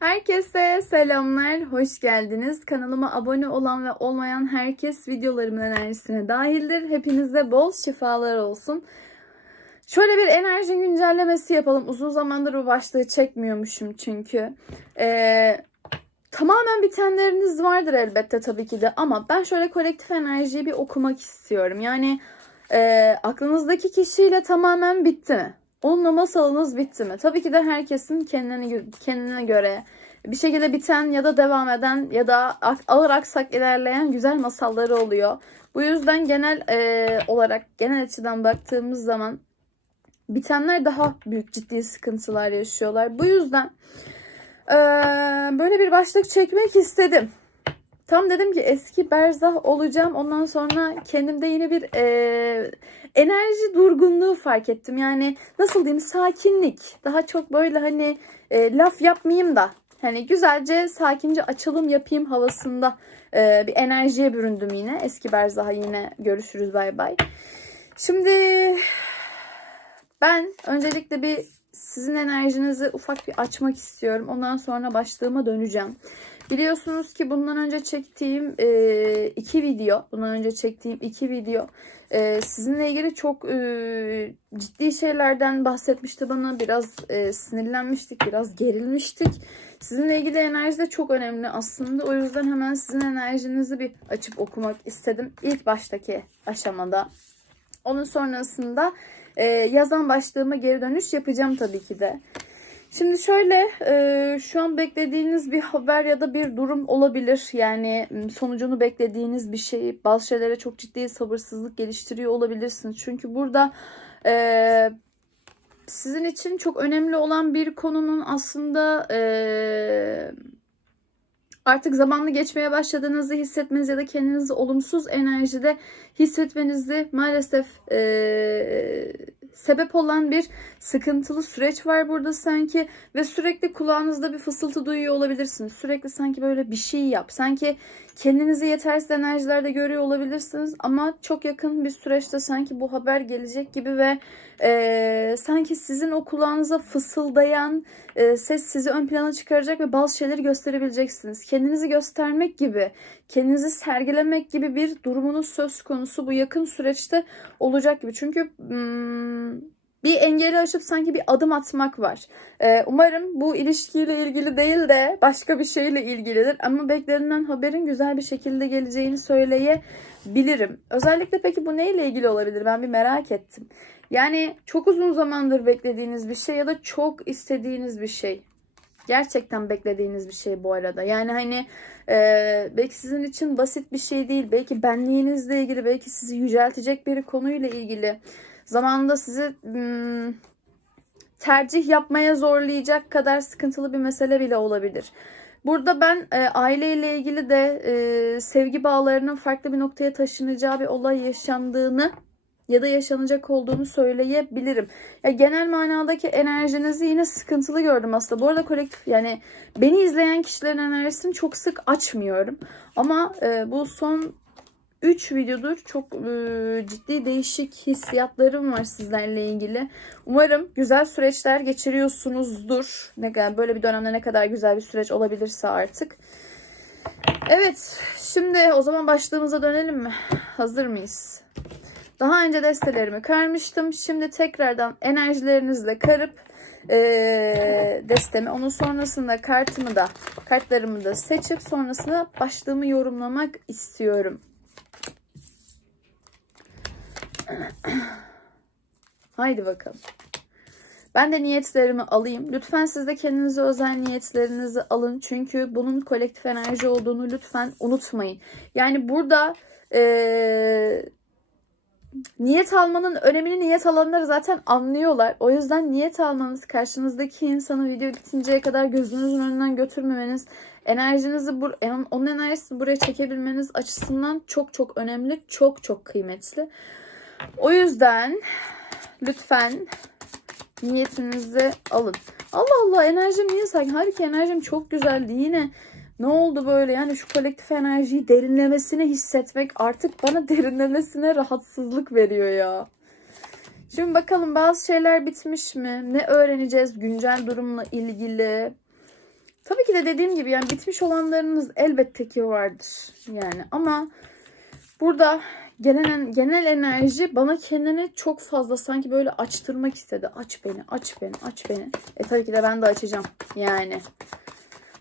Herkese selamlar, hoş geldiniz. Kanalıma abone olan ve olmayan herkes videolarımın enerjisine dahildir. Hepinize bol şifalar olsun. Şöyle bir enerji güncellemesi yapalım. Uzun zamandır bu başlığı çekmiyormuşum çünkü. Ee, tamamen bitenleriniz vardır elbette tabii ki de ama ben şöyle kolektif enerjiyi bir okumak istiyorum. Yani e, aklınızdaki kişiyle tamamen bitti mi? Onunla masalınız bitti mi? Tabii ki de herkesin kendine, kendine göre bir şekilde biten ya da devam eden ya da ağır aksak ilerleyen güzel masalları oluyor. Bu yüzden genel e, olarak genel açıdan baktığımız zaman bitenler daha büyük ciddi sıkıntılar yaşıyorlar. Bu yüzden e, böyle bir başlık çekmek istedim. Tam dedim ki eski berzah olacağım. Ondan sonra kendimde yine bir e, enerji durgunluğu fark ettim. Yani nasıl diyeyim sakinlik. Daha çok böyle hani e, laf yapmayayım da hani güzelce sakince açılım yapayım havasında e, bir enerjiye büründüm yine. Eski berzaha yine görüşürüz bay bay. Şimdi ben öncelikle bir sizin enerjinizi ufak bir açmak istiyorum. Ondan sonra başlığıma döneceğim. Biliyorsunuz ki bundan önce çektiğim e, iki video, bundan önce çektiğim iki video e, sizinle ilgili çok e, ciddi şeylerden bahsetmişti bana. Biraz e, sinirlenmiştik, biraz gerilmiştik. Sizinle ilgili enerji de çok önemli aslında. O yüzden hemen sizin enerjinizi bir açıp okumak istedim. İlk baştaki aşamada. Onun sonrasında e, yazan başlığıma geri dönüş yapacağım tabii ki de. Şimdi şöyle e, şu an beklediğiniz bir haber ya da bir durum olabilir. Yani sonucunu beklediğiniz bir şey. Bazı şeylere çok ciddi sabırsızlık geliştiriyor olabilirsiniz. Çünkü burada e, sizin için çok önemli olan bir konunun aslında e, artık zamanlı geçmeye başladığınızı hissetmeniz ya da kendinizi olumsuz enerjide hissetmenizi maalesef e, sebep olan bir sıkıntılı süreç var burada sanki ve sürekli kulağınızda bir fısıltı duyuyor olabilirsiniz. Sürekli sanki böyle bir şey yap. Sanki kendinizi yetersiz enerjilerde görüyor olabilirsiniz ama çok yakın bir süreçte sanki bu haber gelecek gibi ve e, sanki sizin o kulağınıza fısıldayan e, ses sizi ön plana çıkaracak ve bazı şeyleri gösterebileceksiniz. Kendinizi göstermek gibi, kendinizi sergilemek gibi bir durumunuz söz konusu bu yakın süreçte olacak gibi. Çünkü hmm, bir engeli aşıp sanki bir adım atmak var. Ee, umarım bu ilişkiyle ilgili değil de başka bir şeyle ilgilidir. Ama beklenilen haberin güzel bir şekilde geleceğini söyleyebilirim. Özellikle peki bu neyle ilgili olabilir? Ben bir merak ettim. Yani çok uzun zamandır beklediğiniz bir şey ya da çok istediğiniz bir şey. Gerçekten beklediğiniz bir şey bu arada. Yani hani e, belki sizin için basit bir şey değil. Belki benliğinizle ilgili, belki sizi yüceltecek bir konuyla ilgili. Zamanında sizi hmm, tercih yapmaya zorlayacak kadar sıkıntılı bir mesele bile olabilir. Burada ben e, aileyle ilgili de e, sevgi bağlarının farklı bir noktaya taşınacağı bir olay yaşandığını ya da yaşanacak olduğunu söyleyebilirim. Ya genel manadaki enerjinizi yine sıkıntılı gördüm aslında. Bu arada kolektif yani beni izleyen kişilerin enerjisini çok sık açmıyorum. Ama e, bu son 3 videodur çok e, ciddi değişik hissiyatlarım var sizlerle ilgili. Umarım güzel süreçler geçiriyorsunuzdur. Ne kadar böyle bir dönemde ne kadar güzel bir süreç olabilirse artık. Evet, şimdi o zaman başlığımıza dönelim mi? Hazır mıyız? Daha önce destelerimi karmıştım. Şimdi tekrardan enerjilerinizle karıp e, destemi. Onun sonrasında kartımı da kartlarımı da seçip sonrasında başlığımı yorumlamak istiyorum. Haydi bakalım. Ben de niyetlerimi alayım. Lütfen siz de kendinize özel niyetlerinizi alın. Çünkü bunun kolektif enerji olduğunu lütfen unutmayın. Yani burada ee, niyet almanın önemini niyet alanlar zaten anlıyorlar. O yüzden niyet almanız, karşınızdaki insanı video bitinceye kadar gözünüzün önünden götürmemeniz, enerjinizi bur onun enerjisini buraya çekebilmeniz açısından çok çok önemli, çok çok kıymetli. O yüzden lütfen niyetinizi alın. Allah Allah enerjim niye sakin? Halbuki enerjim çok güzeldi. Yine ne oldu böyle? Yani şu kolektif enerjiyi derinlemesine hissetmek artık bana derinlemesine rahatsızlık veriyor ya. Şimdi bakalım bazı şeyler bitmiş mi? Ne öğreneceğiz güncel durumla ilgili? Tabii ki de dediğim gibi yani bitmiş olanlarınız elbette ki vardır. Yani ama burada gelen genel enerji bana kendini çok fazla sanki böyle açtırmak istedi. Aç beni, aç beni, aç beni. E tabii ki de ben de açacağım. Yani.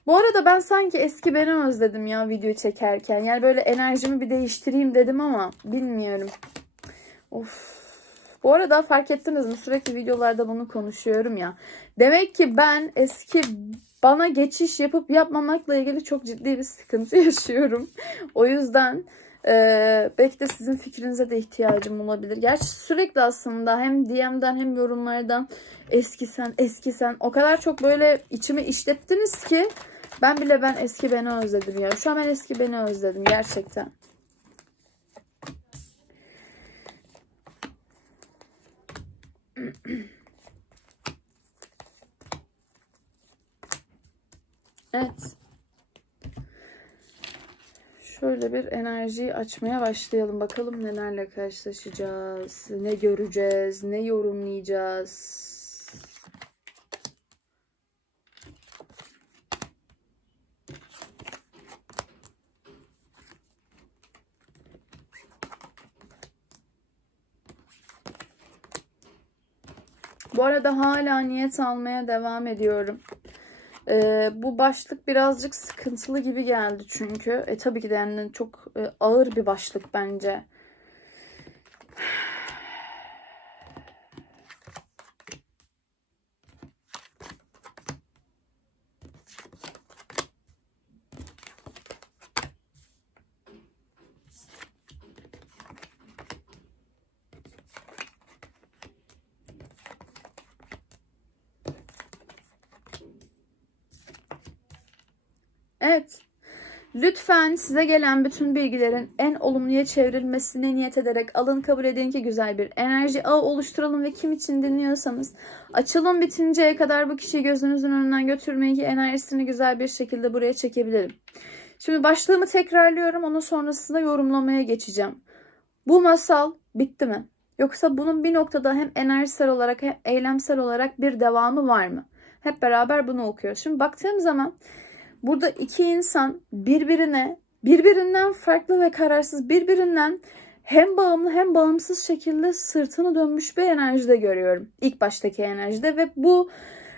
Bu arada ben sanki eski beni özledim ya video çekerken. Yani böyle enerjimi bir değiştireyim dedim ama bilmiyorum. Of. Bu arada fark ettiniz mi? Sürekli videolarda bunu konuşuyorum ya. Demek ki ben eski bana geçiş yapıp yapmamakla ilgili çok ciddi bir sıkıntı yaşıyorum. O yüzden e, belki de sizin fikrinize de ihtiyacım olabilir. Gerçi sürekli aslında hem DM'den hem yorumlardan eski sen eski sen o kadar çok böyle içimi işlettiniz ki ben bile ben eski beni özledim ya. Şu an ben eski beni özledim gerçekten. Evet. Şöyle bir enerjiyi açmaya başlayalım. Bakalım nelerle karşılaşacağız. Ne göreceğiz, ne yorumlayacağız. Bu arada hala niyet almaya devam ediyorum. Ee, bu başlık birazcık sıkıntılı gibi geldi çünkü. E tabii ki de yani çok e, ağır bir başlık bence. Evet. Lütfen size gelen bütün bilgilerin en olumluya çevrilmesine niyet ederek alın kabul edin ki güzel bir enerji ağı oluşturalım ve kim için dinliyorsanız açılım bitinceye kadar bu kişiyi gözünüzün önünden götürmeyin ki enerjisini güzel bir şekilde buraya çekebilirim. Şimdi başlığımı tekrarlıyorum. Onun sonrasında yorumlamaya geçeceğim. Bu masal bitti mi? Yoksa bunun bir noktada hem enerjisel olarak hem eylemsel olarak bir devamı var mı? Hep beraber bunu okuyoruz. Şimdi baktığım zaman Burada iki insan birbirine birbirinden farklı ve kararsız birbirinden hem bağımlı hem bağımsız şekilde sırtını dönmüş bir enerjide görüyorum. İlk baştaki enerjide ve bu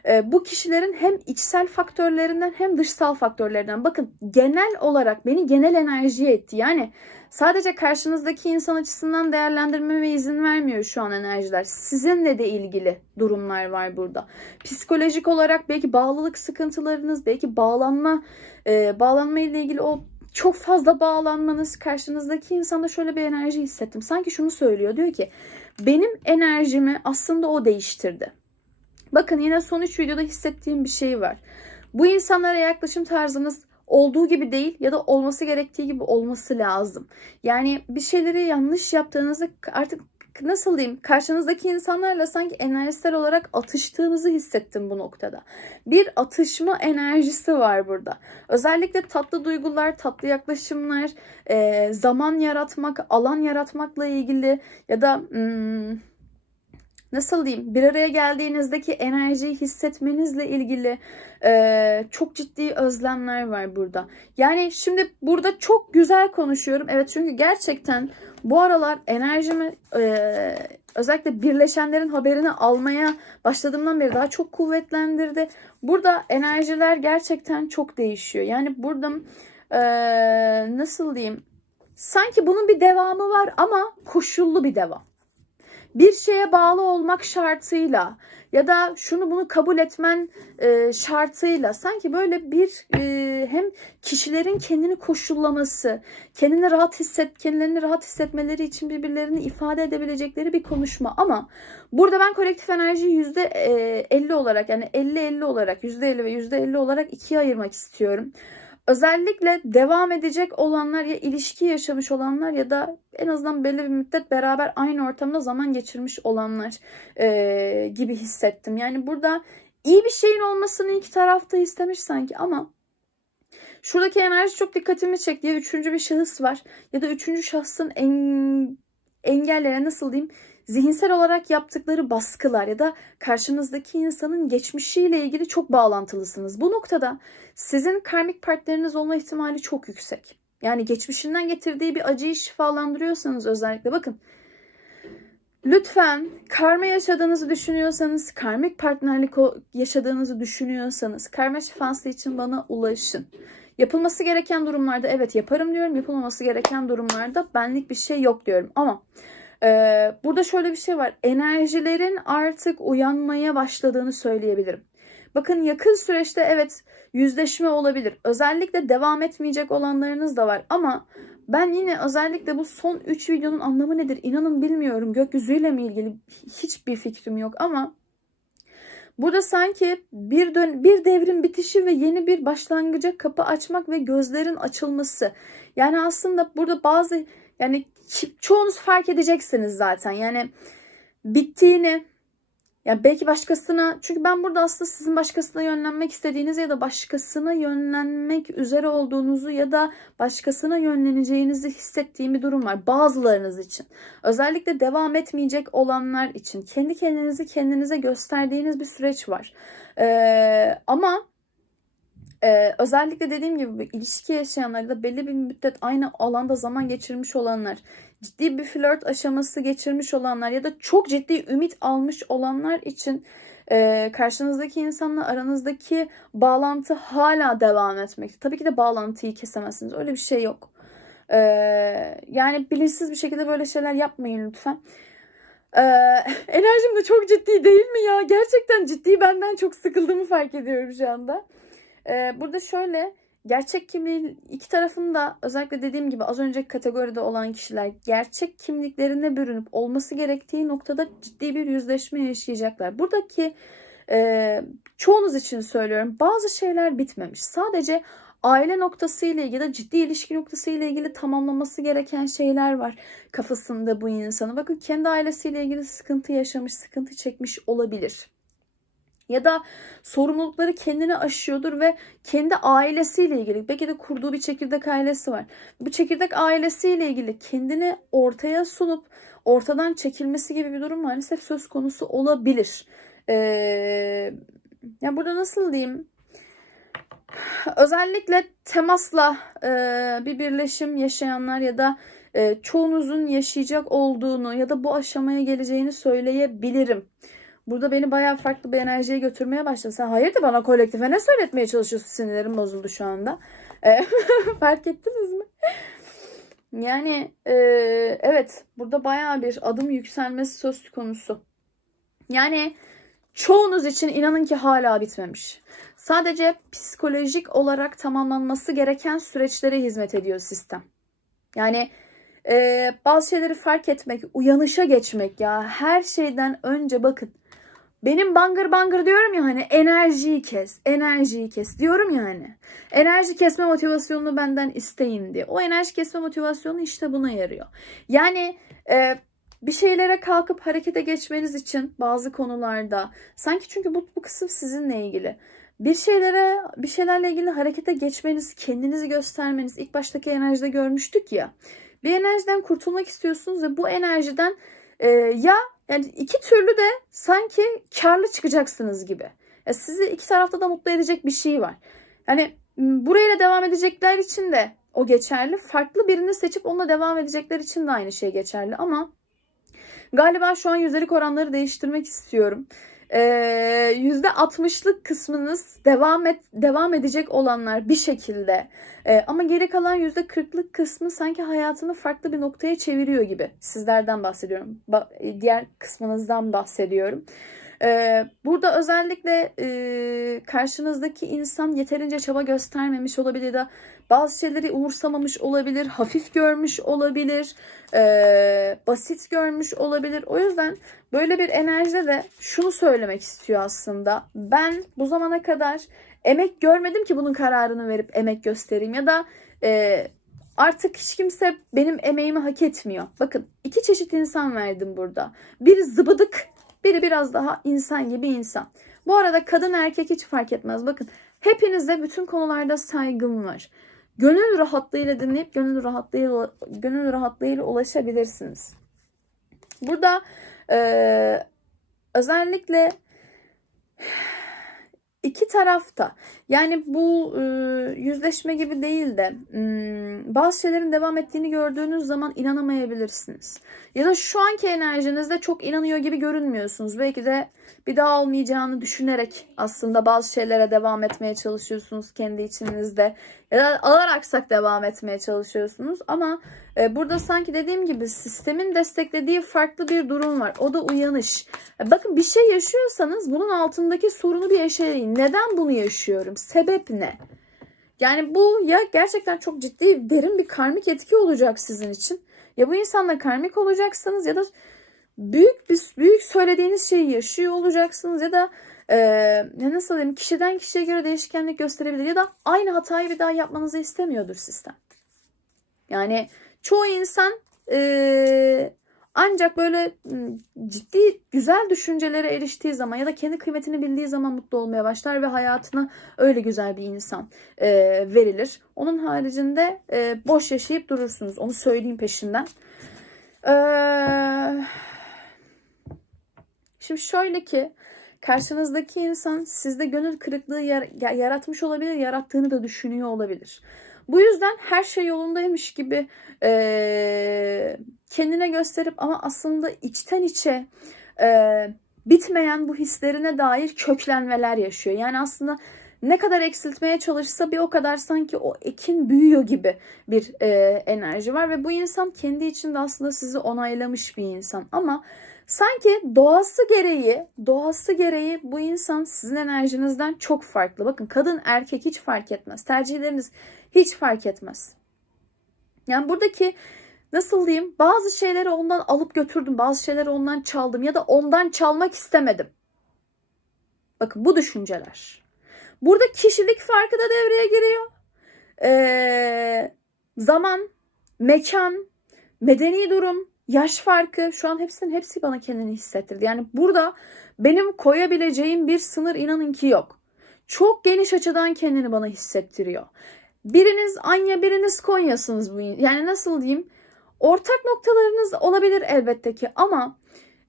e, bu kişilerin hem içsel faktörlerinden hem dışsal faktörlerinden. Bakın genel olarak beni genel enerjiye etti. Yani sadece karşınızdaki insan açısından değerlendirmeme izin vermiyor şu an enerjiler. Sizinle de ilgili durumlar var burada. Psikolojik olarak belki bağlılık sıkıntılarınız, belki bağlanma, e, bağlanma ile ilgili o çok fazla bağlanmanız karşınızdaki insanda şöyle bir enerji hissettim. Sanki şunu söylüyor diyor ki benim enerjimi aslında o değiştirdi. Bakın yine son 3 videoda hissettiğim bir şey var. Bu insanlara yaklaşım tarzınız olduğu gibi değil ya da olması gerektiği gibi olması lazım. Yani bir şeyleri yanlış yaptığınızda artık nasıl diyeyim karşınızdaki insanlarla sanki enerjisel olarak atıştığınızı hissettim bu noktada. Bir atışma enerjisi var burada. Özellikle tatlı duygular, tatlı yaklaşımlar, zaman yaratmak, alan yaratmakla ilgili ya da hmm, nasıl diyeyim bir araya geldiğinizdeki enerjiyi hissetmenizle ilgili e, çok ciddi özlemler var burada. Yani şimdi burada çok güzel konuşuyorum. Evet çünkü gerçekten bu aralar enerjimi e, özellikle birleşenlerin haberini almaya başladığımdan beri daha çok kuvvetlendirdi. Burada enerjiler gerçekten çok değişiyor. Yani burada e, nasıl diyeyim sanki bunun bir devamı var ama koşullu bir devam bir şeye bağlı olmak şartıyla ya da şunu bunu kabul etmen e, şartıyla sanki böyle bir e, hem kişilerin kendini koşullaması, kendini rahat hisset, kendilerini rahat hissetmeleri için birbirlerini ifade edebilecekleri bir konuşma ama burada ben kolektif enerjiyi yüzde 50 olarak yani 50-50 olarak %50 ve %50 olarak ikiye ayırmak istiyorum. Özellikle devam edecek olanlar ya ilişki yaşamış olanlar ya da en azından belli bir müddet beraber aynı ortamda zaman geçirmiş olanlar e, gibi hissettim. Yani burada iyi bir şeyin olmasını iki tarafta istemiş sanki ama şuradaki enerji çok dikkatimi çekti. Ya üçüncü bir şahıs var ya da üçüncü şahsın en, engellere nasıl diyeyim zihinsel olarak yaptıkları baskılar ya da karşınızdaki insanın geçmişiyle ilgili çok bağlantılısınız. Bu noktada sizin karmik partneriniz olma ihtimali çok yüksek. Yani geçmişinden getirdiği bir acıyı şifalandırıyorsanız özellikle bakın Lütfen karma yaşadığınızı düşünüyorsanız, karmik partnerlik yaşadığınızı düşünüyorsanız karma şifası için bana ulaşın. Yapılması gereken durumlarda evet yaparım diyorum. Yapılmaması gereken durumlarda benlik bir şey yok diyorum. Ama e, burada şöyle bir şey var. Enerjilerin artık uyanmaya başladığını söyleyebilirim. Bakın yakın süreçte evet yüzleşme olabilir. Özellikle devam etmeyecek olanlarınız da var. Ama ben yine özellikle bu son 3 videonun anlamı nedir inanın bilmiyorum. Gökyüzüyle mi ilgili hiçbir fikrim yok ama burada sanki bir dön bir devrin bitişi ve yeni bir başlangıca kapı açmak ve gözlerin açılması. Yani aslında burada bazı yani çoğunuz fark edeceksiniz zaten. Yani bittiğini ya belki başkasına çünkü ben burada aslında sizin başkasına yönlenmek istediğinizi ya da başkasına yönlenmek üzere olduğunuzu ya da başkasına yönleneceğinizi hissettiğim bir durum var bazılarınız için. Özellikle devam etmeyecek olanlar için kendi kendinizi kendinize gösterdiğiniz bir süreç var. Ee, ama ee, özellikle dediğim gibi ilişki yaşayanlar ya da belli bir müddet aynı alanda zaman geçirmiş olanlar, ciddi bir flört aşaması geçirmiş olanlar ya da çok ciddi ümit almış olanlar için e, karşınızdaki insanla aranızdaki bağlantı hala devam etmekte. Tabii ki de bağlantıyı kesemezsiniz. Öyle bir şey yok. Ee, yani bilinçsiz bir şekilde böyle şeyler yapmayın lütfen. Ee, enerjim de çok ciddi değil mi ya? Gerçekten ciddi benden çok sıkıldığımı fark ediyorum şu anda. Ee, burada şöyle gerçek kimliğin iki tarafında özellikle dediğim gibi az önceki kategoride olan kişiler gerçek kimliklerine bürünüp olması gerektiği noktada ciddi bir yüzleşme yaşayacaklar. Buradaki e, çoğunuz için söylüyorum bazı şeyler bitmemiş. Sadece aile noktası ile ilgili ciddi ilişki noktası ile ilgili tamamlaması gereken şeyler var kafasında bu insanı. Bakın kendi ailesiyle ilgili sıkıntı yaşamış, sıkıntı çekmiş olabilir ya da sorumlulukları kendine aşıyordur ve kendi ailesiyle ilgili belki de kurduğu bir çekirdek ailesi var. Bu çekirdek ailesiyle ilgili kendini ortaya sunup ortadan çekilmesi gibi bir durum maalesef söz konusu olabilir. Ee, ya burada nasıl diyeyim? Özellikle temasla e, bir birleşim yaşayanlar ya da e, çoğunuzun yaşayacak olduğunu ya da bu aşamaya geleceğini söyleyebilirim. Burada beni bayağı farklı bir enerjiye götürmeye başladı. Sen hayırdır bana kolektife ne söyletmeye çalışıyorsun? Sinirlerim bozuldu şu anda. E, fark ettiniz mi? Yani e, evet burada bayağı bir adım yükselmesi söz konusu. Yani çoğunuz için inanın ki hala bitmemiş. Sadece psikolojik olarak tamamlanması gereken süreçlere hizmet ediyor sistem. Yani e, bazı şeyleri fark etmek, uyanışa geçmek ya her şeyden önce bakın benim bangır bangır diyorum ya hani enerjiyi kes, enerjiyi kes diyorum ya hani. Enerji kesme motivasyonunu benden isteyin diye. O enerji kesme motivasyonu işte buna yarıyor. Yani e, bir şeylere kalkıp harekete geçmeniz için bazı konularda sanki çünkü bu, bu kısım sizinle ilgili. Bir şeylere, bir şeylerle ilgili harekete geçmeniz, kendinizi göstermeniz ilk baştaki enerjide görmüştük ya. Bir enerjiden kurtulmak istiyorsunuz ve bu enerjiden e, ya yani iki türlü de sanki karlı çıkacaksınız gibi. Ya sizi iki tarafta da mutlu edecek bir şey var. Yani burayla devam edecekler için de o geçerli. Farklı birini seçip onunla devam edecekler için de aynı şey geçerli. Ama galiba şu an yüzdelik oranları değiştirmek istiyorum. Ee, %60'lık kısmınız devam et devam edecek olanlar bir şekilde ee, ama geri kalan %40'lık kısmı sanki hayatını farklı bir noktaya çeviriyor gibi. Sizlerden bahsediyorum. Ba- diğer kısmınızdan bahsediyorum. Ee, burada özellikle e, karşınızdaki insan yeterince çaba göstermemiş olabilir da bazı şeyleri umursamamış olabilir, hafif görmüş olabilir, e, basit görmüş olabilir. O yüzden böyle bir enerjide de şunu söylemek istiyor aslında. Ben bu zamana kadar emek görmedim ki bunun kararını verip emek göstereyim ya da e, artık hiç kimse benim emeğimi hak etmiyor. Bakın iki çeşit insan verdim burada. Biri zıbıdık, biri biraz daha insan gibi insan. Bu arada kadın erkek hiç fark etmez. Bakın hepinize bütün konularda saygım var. Gönül rahatlığıyla dinleyip gönül rahatlığıyla, gönül rahatlığıyla ulaşabilirsiniz. Burada Ee, özellikle iki tarafta yani bu e, yüzleşme gibi değil de hmm, bazı şeylerin devam ettiğini gördüğünüz zaman inanamayabilirsiniz. Ya da şu anki enerjinizde çok inanıyor gibi görünmüyorsunuz. Belki de bir daha olmayacağını düşünerek aslında bazı şeylere devam etmeye çalışıyorsunuz kendi içinizde. Ya da ağır aksak devam etmeye çalışıyorsunuz. Ama e, burada sanki dediğim gibi sistemin desteklediği farklı bir durum var. O da uyanış. E, bakın bir şey yaşıyorsanız bunun altındaki sorunu bir yaşayın. Neden bunu yaşıyorum? Sebep ne? Yani bu ya gerçekten çok ciddi derin bir karmik etki olacak sizin için. Ya bu insanla karmik olacaksınız ya da büyük bir büyük söylediğiniz şeyi yaşıyor olacaksınız ya da e, ya nasıl diyeyim kişiden kişiye göre değişkenlik gösterebilir ya da aynı hatayı bir daha yapmanızı istemiyordur sistem. Yani çoğu insan e, ancak böyle ciddi güzel düşüncelere eriştiği zaman ya da kendi kıymetini bildiği zaman mutlu olmaya başlar ve hayatına öyle güzel bir insan e, verilir. Onun haricinde e, boş yaşayıp durursunuz. Onu söyleyeyim peşinden. Eee Şimdi şöyle ki karşınızdaki insan sizde gönül kırıklığı yar- yaratmış olabilir, yarattığını da düşünüyor olabilir. Bu yüzden her şey yolundaymış gibi eee, kendine gösterip ama aslında içten içe eee, bitmeyen bu hislerine dair köklenmeler yaşıyor. Yani aslında ne kadar eksiltmeye çalışsa bir o kadar sanki o ekin büyüyor gibi bir eee, enerji var ve bu insan kendi içinde aslında sizi onaylamış bir insan ama Sanki doğası gereği, doğası gereği bu insan sizin enerjinizden çok farklı. Bakın kadın erkek hiç fark etmez. Tercihleriniz hiç fark etmez. Yani buradaki nasıl diyeyim bazı şeyleri ondan alıp götürdüm. Bazı şeyleri ondan çaldım ya da ondan çalmak istemedim. Bakın bu düşünceler. Burada kişilik farkı da devreye giriyor. Ee, zaman, mekan, medeni durum, yaş farkı şu an hepsinin hepsi bana kendini hissettirdi. Yani burada benim koyabileceğim bir sınır inanın ki yok. Çok geniş açıdan kendini bana hissettiriyor. Biriniz Anya biriniz Konya'sınız bu. Yani nasıl diyeyim? Ortak noktalarınız olabilir elbette ki ama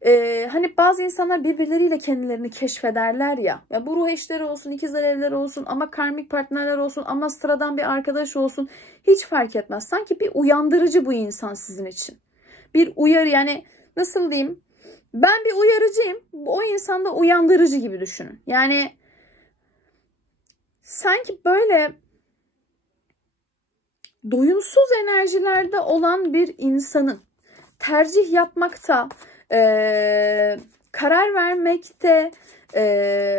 e, hani bazı insanlar birbirleriyle kendilerini keşfederler ya. Ya bu ruh eşleri olsun, ikizler evleri olsun ama karmik partnerler olsun ama sıradan bir arkadaş olsun hiç fark etmez. Sanki bir uyandırıcı bu insan sizin için bir uyarı yani nasıl diyeyim ben bir uyarıcıyım o insan da uyandırıcı gibi düşünün. Yani sanki böyle doyumsuz enerjilerde olan bir insanın tercih yapmakta, e, karar vermekte, e,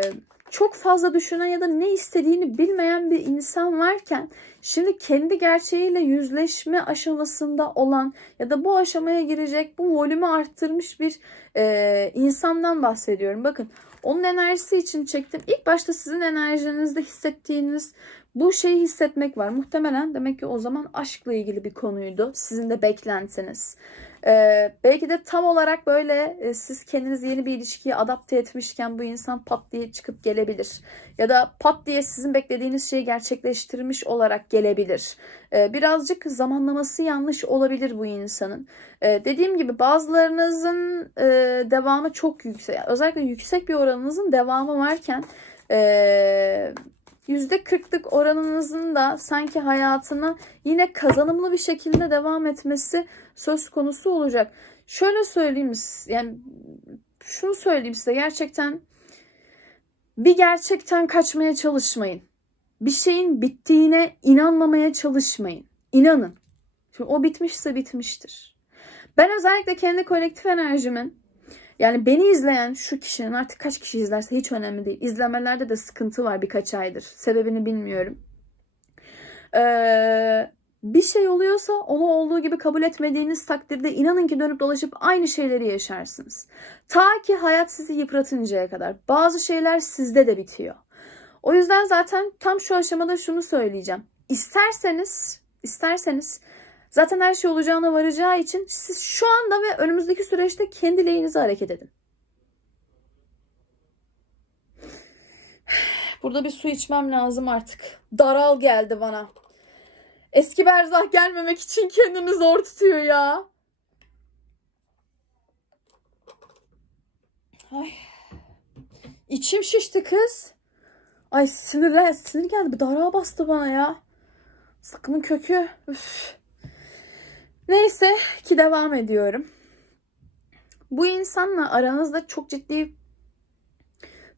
çok fazla düşünen ya da ne istediğini bilmeyen bir insan varken şimdi kendi gerçeğiyle yüzleşme aşamasında olan ya da bu aşamaya girecek bu volümü arttırmış bir e, insandan bahsediyorum. Bakın onun enerjisi için çektim. İlk başta sizin enerjinizde hissettiğiniz bu şeyi hissetmek var. Muhtemelen demek ki o zaman aşkla ilgili bir konuydu. Sizin de beklentiniz. Ee, belki de tam olarak böyle e, siz kendinizi yeni bir ilişkiye adapte etmişken bu insan pat diye çıkıp gelebilir. Ya da pat diye sizin beklediğiniz şeyi gerçekleştirmiş olarak gelebilir. Ee, birazcık zamanlaması yanlış olabilir bu insanın. Ee, dediğim gibi bazılarınızın e, devamı çok yüksek. Özellikle yüksek bir oranınızın devamı varken... E, %40'lık oranınızın da sanki hayatına yine kazanımlı bir şekilde devam etmesi söz konusu olacak. Şöyle söyleyeyim yani şunu söyleyeyim size gerçekten bir gerçekten kaçmaya çalışmayın. Bir şeyin bittiğine inanmamaya çalışmayın. İnanın. Çünkü o bitmişse bitmiştir. Ben özellikle kendi kolektif enerjimin yani beni izleyen şu kişinin artık kaç kişi izlerse hiç önemli değil. İzlemelerde de sıkıntı var birkaç aydır. Sebebini bilmiyorum. Ee, bir şey oluyorsa onu olduğu gibi kabul etmediğiniz takdirde inanın ki dönüp dolaşıp aynı şeyleri yaşarsınız. Ta ki hayat sizi yıpratıncaya kadar. Bazı şeyler sizde de bitiyor. O yüzden zaten tam şu aşamada şunu söyleyeceğim. İsterseniz, isterseniz Zaten her şey olacağına varacağı için siz şu anda ve önümüzdeki süreçte kendi lehinize hareket edin. Burada bir su içmem lazım artık. Daral geldi bana. Eski berzah gelmemek için kendini zor tutuyor ya. Ay. İçim şişti kız. Ay sinirler, sinir geldi. Bir darağa bastı bana ya. Sıkımın kökü. Üf. Neyse ki devam ediyorum. Bu insanla aranızda çok ciddi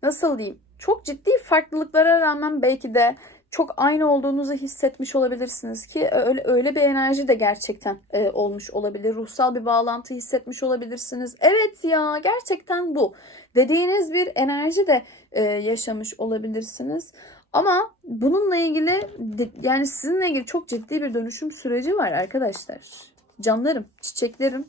nasıl diyeyim? Çok ciddi farklılıklara rağmen belki de çok aynı olduğunuzu hissetmiş olabilirsiniz ki öyle öyle bir enerji de gerçekten e, olmuş olabilir. Ruhsal bir bağlantı hissetmiş olabilirsiniz. Evet ya gerçekten bu. Dediğiniz bir enerji de e, yaşamış olabilirsiniz. Ama bununla ilgili yani sizinle ilgili çok ciddi bir dönüşüm süreci var arkadaşlar. Canlarım, çiçeklerim.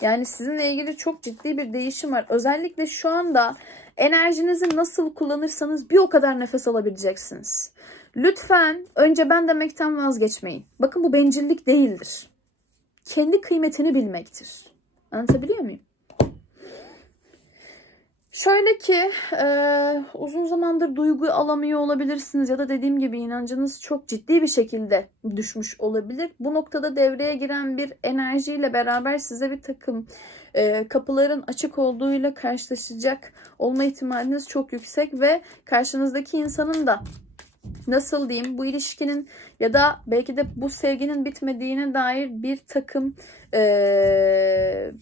Yani sizinle ilgili çok ciddi bir değişim var. Özellikle şu anda enerjinizi nasıl kullanırsanız bir o kadar nefes alabileceksiniz. Lütfen önce ben demekten vazgeçmeyin. Bakın bu bencillik değildir. Kendi kıymetini bilmektir. Anlatabiliyor muyum? Şöyle ki e, uzun zamandır duygu alamıyor olabilirsiniz ya da dediğim gibi inancınız çok ciddi bir şekilde düşmüş olabilir. Bu noktada devreye giren bir enerjiyle beraber size bir takım e, kapıların açık olduğuyla karşılaşacak olma ihtimaliniz çok yüksek ve karşınızdaki insanın da nasıl diyeyim bu ilişkinin ya da belki de bu sevginin bitmediğine dair bir takım eee,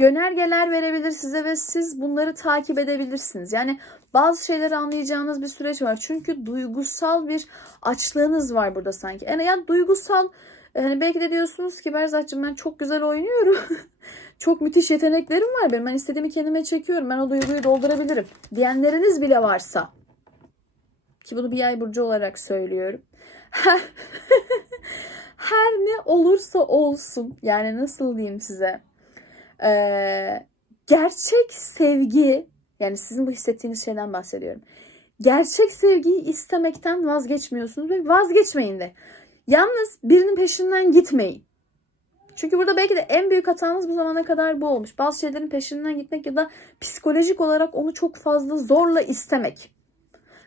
yönergeler verebilir size ve siz bunları takip edebilirsiniz. Yani bazı şeyleri anlayacağınız bir süreç var. Çünkü duygusal bir açlığınız var burada sanki. Yani, yani duygusal hani belki de diyorsunuz ki Berzat'cığım ben çok güzel oynuyorum. çok müthiş yeteneklerim var benim. Ben istediğimi kendime çekiyorum. Ben o duyguyu doldurabilirim. Diyenleriniz bile varsa ki bunu bir yay burcu olarak söylüyorum. Her ne olursa olsun yani nasıl diyeyim size ee, gerçek sevgi yani sizin bu hissettiğiniz şeyden bahsediyorum. Gerçek sevgiyi istemekten vazgeçmiyorsunuz ve vazgeçmeyin de. Yalnız birinin peşinden gitmeyin. Çünkü burada belki de en büyük hatanız bu zamana kadar bu olmuş. Bazı şeylerin peşinden gitmek ya da psikolojik olarak onu çok fazla zorla istemek.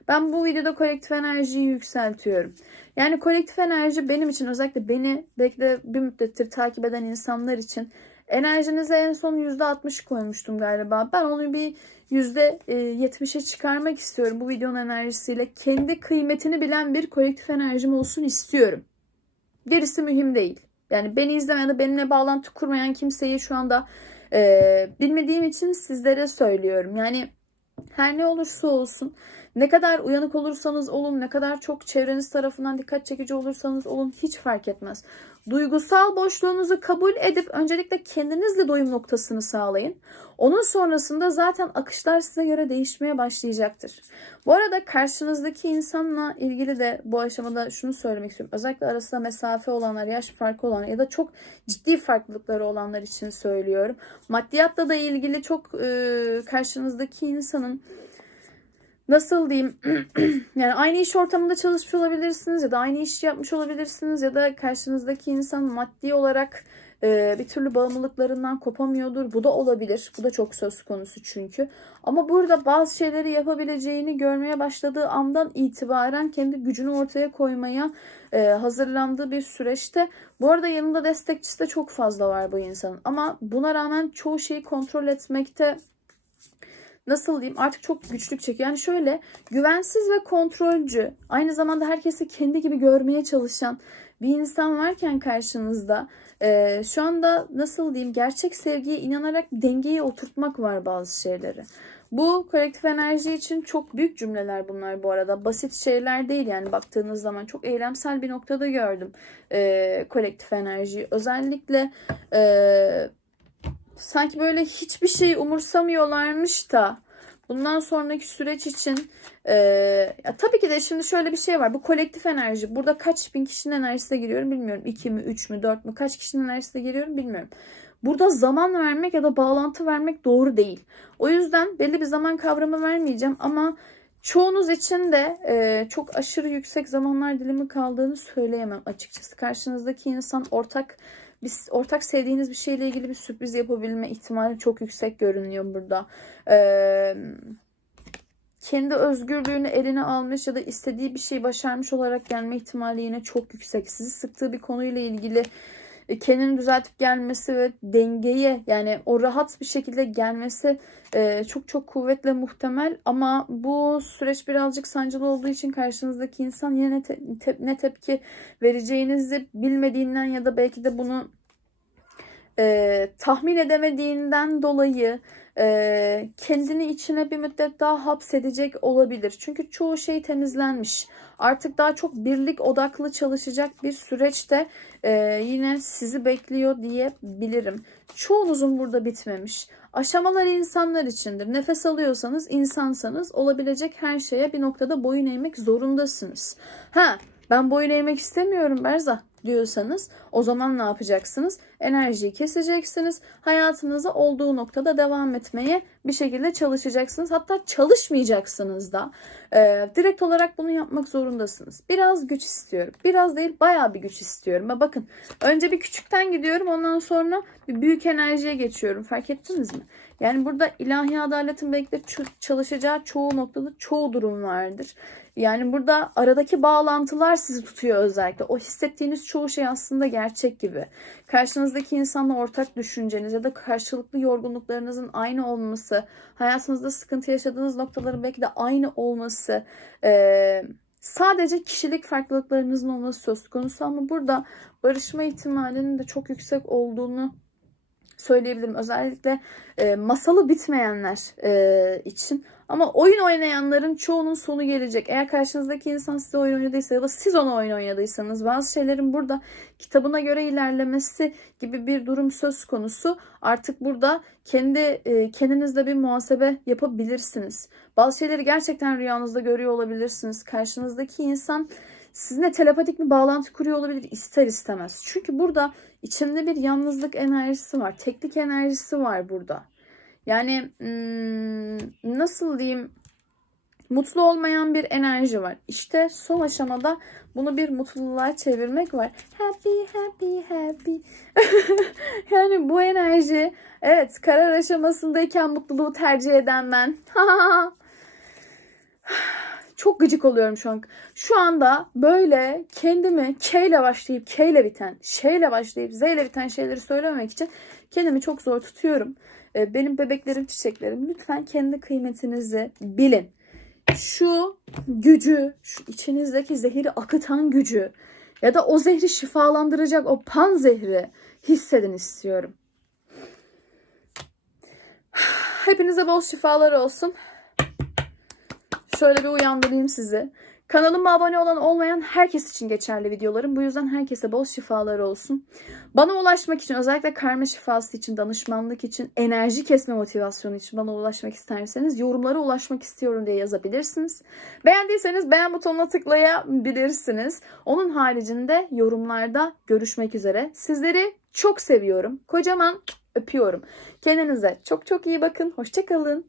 Ben bu videoda kolektif enerjiyi yükseltiyorum. Yani kolektif enerji benim için özellikle beni belki de bir müddettir takip eden insanlar için enerjinize en son %60 koymuştum galiba. Ben onu bir %70'e çıkarmak istiyorum bu videonun enerjisiyle. Kendi kıymetini bilen bir kolektif enerjim olsun istiyorum. Gerisi mühim değil. Yani beni izlemeyen ya benimle bağlantı kurmayan kimseyi şu anda e, bilmediğim için sizlere söylüyorum. Yani her ne olursa olsun ne kadar uyanık olursanız olun, ne kadar çok çevreniz tarafından dikkat çekici olursanız olun hiç fark etmez. Duygusal boşluğunuzu kabul edip öncelikle kendinizle doyum noktasını sağlayın. Onun sonrasında zaten akışlar size göre değişmeye başlayacaktır. Bu arada karşınızdaki insanla ilgili de bu aşamada şunu söylemek istiyorum. Özellikle arasında mesafe olanlar, yaş farkı olan ya da çok ciddi farklılıkları olanlar için söylüyorum. Maddiyatla da ilgili çok e, karşınızdaki insanın nasıl diyeyim yani aynı iş ortamında çalışmış olabilirsiniz ya da aynı iş yapmış olabilirsiniz ya da karşınızdaki insan maddi olarak e, bir türlü bağımlılıklarından kopamıyordur. Bu da olabilir. Bu da çok söz konusu çünkü. Ama burada bazı şeyleri yapabileceğini görmeye başladığı andan itibaren kendi gücünü ortaya koymaya e, hazırlandığı bir süreçte. Bu arada yanında destekçisi de çok fazla var bu insanın. Ama buna rağmen çoğu şeyi kontrol etmekte nasıl diyeyim artık çok güçlük çekiyor. Yani şöyle güvensiz ve kontrolcü aynı zamanda herkesi kendi gibi görmeye çalışan bir insan varken karşınızda e, şu anda nasıl diyeyim gerçek sevgiye inanarak dengeyi oturtmak var bazı şeyleri. Bu kolektif enerji için çok büyük cümleler bunlar bu arada. Basit şeyler değil yani baktığınız zaman çok eylemsel bir noktada gördüm e, kolektif enerjiyi. Özellikle e, sanki böyle hiçbir şey umursamıyorlarmış da bundan sonraki süreç için e, ya tabii ki de şimdi şöyle bir şey var. Bu kolektif enerji. Burada kaç bin kişinin enerjisine giriyorum bilmiyorum. 2 mi, 3 mü, 4 mü? Kaç kişinin enerjisine giriyorum bilmiyorum. Burada zaman vermek ya da bağlantı vermek doğru değil. O yüzden belli bir zaman kavramı vermeyeceğim ama çoğunuz için de e, çok aşırı yüksek zamanlar dilimi kaldığını söyleyemem açıkçası. Karşınızdaki insan ortak biz ortak sevdiğiniz bir şeyle ilgili bir sürpriz yapabilme ihtimali çok yüksek görünüyor burada. Ee, kendi özgürlüğünü eline almış ya da istediği bir şey başarmış olarak gelme ihtimali yine çok yüksek. Sizi sıktığı bir konuyla ilgili kendini düzeltip gelmesi ve dengeye yani o rahat bir şekilde gelmesi e, çok çok kuvvetle muhtemel ama bu süreç birazcık sancılı olduğu için karşınızdaki insan yine ne, te- te- ne tepki vereceğinizi bilmediğinden ya da belki de bunu e, tahmin edemediğinden dolayı e, kendini içine bir müddet daha hapsedecek olabilir. Çünkü çoğu şey temizlenmiş. Artık daha çok birlik odaklı çalışacak bir süreçte e, yine sizi bekliyor diyebilirim. Çoğunuzun burada bitmemiş. Aşamalar insanlar içindir. Nefes alıyorsanız, insansanız olabilecek her şeye bir noktada boyun eğmek zorundasınız. Ha, ben boyun eğmek istemiyorum Berza diyorsanız o zaman ne yapacaksınız? Enerjiyi keseceksiniz. Hayatınıza olduğu noktada devam etmeye bir şekilde çalışacaksınız. Hatta çalışmayacaksınız da. Ee, direkt olarak bunu yapmak zorundasınız. Biraz güç istiyorum. Biraz değil bayağı bir güç istiyorum. Ve bakın önce bir küçükten gidiyorum ondan sonra bir büyük enerjiye geçiyorum. Fark ettiniz mi? Yani burada ilahi adaletin belki de çalışacağı çoğu noktada çoğu durum vardır. Yani burada aradaki bağlantılar sizi tutuyor özellikle. O hissettiğiniz çoğu şey aslında gerçek gibi. Karşınızdaki insanla ortak düşünceniz ya da karşılıklı yorgunluklarınızın aynı olması, hayatınızda sıkıntı yaşadığınız noktaların belki de aynı olması, sadece kişilik farklılıklarınızın olması söz konusu ama burada barışma ihtimalinin de çok yüksek olduğunu söyleyebilirim. Özellikle e, masalı bitmeyenler e, için. Ama oyun oynayanların çoğunun sonu gelecek. Eğer karşınızdaki insan size oyun oynadıysa ya da siz ona oyun oynadıysanız bazı şeylerin burada kitabına göre ilerlemesi gibi bir durum söz konusu. Artık burada kendi e, kendinizde bir muhasebe yapabilirsiniz. Bazı şeyleri gerçekten rüyanızda görüyor olabilirsiniz. Karşınızdaki insan sizinle telepatik bir bağlantı kuruyor olabilir ister istemez. Çünkü burada içimde bir yalnızlık enerjisi var. Teklik enerjisi var burada. Yani hmm, nasıl diyeyim mutlu olmayan bir enerji var. İşte son aşamada bunu bir mutluluğa çevirmek var. Happy happy happy. yani bu enerji evet karar aşamasındayken mutluluğu tercih eden ben. Çok gıcık oluyorum şu an. Şu anda böyle kendimi K ile başlayıp K ile biten, Ş ile başlayıp Z ile biten şeyleri söylememek için kendimi çok zor tutuyorum. Ee, Benim bebeklerim, çiçeklerim lütfen kendi kıymetinizi bilin. Şu gücü, şu içinizdeki zehiri akıtan gücü ya da o zehri şifalandıracak o pan zehri hissedin istiyorum. Hepinize bol şifalar olsun. Şöyle bir uyandırayım sizi. Kanalıma abone olan olmayan herkes için geçerli videolarım. Bu yüzden herkese bol şifalar olsun. Bana ulaşmak için özellikle karma şifası için, danışmanlık için, enerji kesme motivasyonu için bana ulaşmak isterseniz yorumlara ulaşmak istiyorum diye yazabilirsiniz. Beğendiyseniz beğen butonuna tıklayabilirsiniz. Onun haricinde yorumlarda görüşmek üzere. Sizleri çok seviyorum. Kocaman öpüyorum. Kendinize çok çok iyi bakın. Hoşçakalın.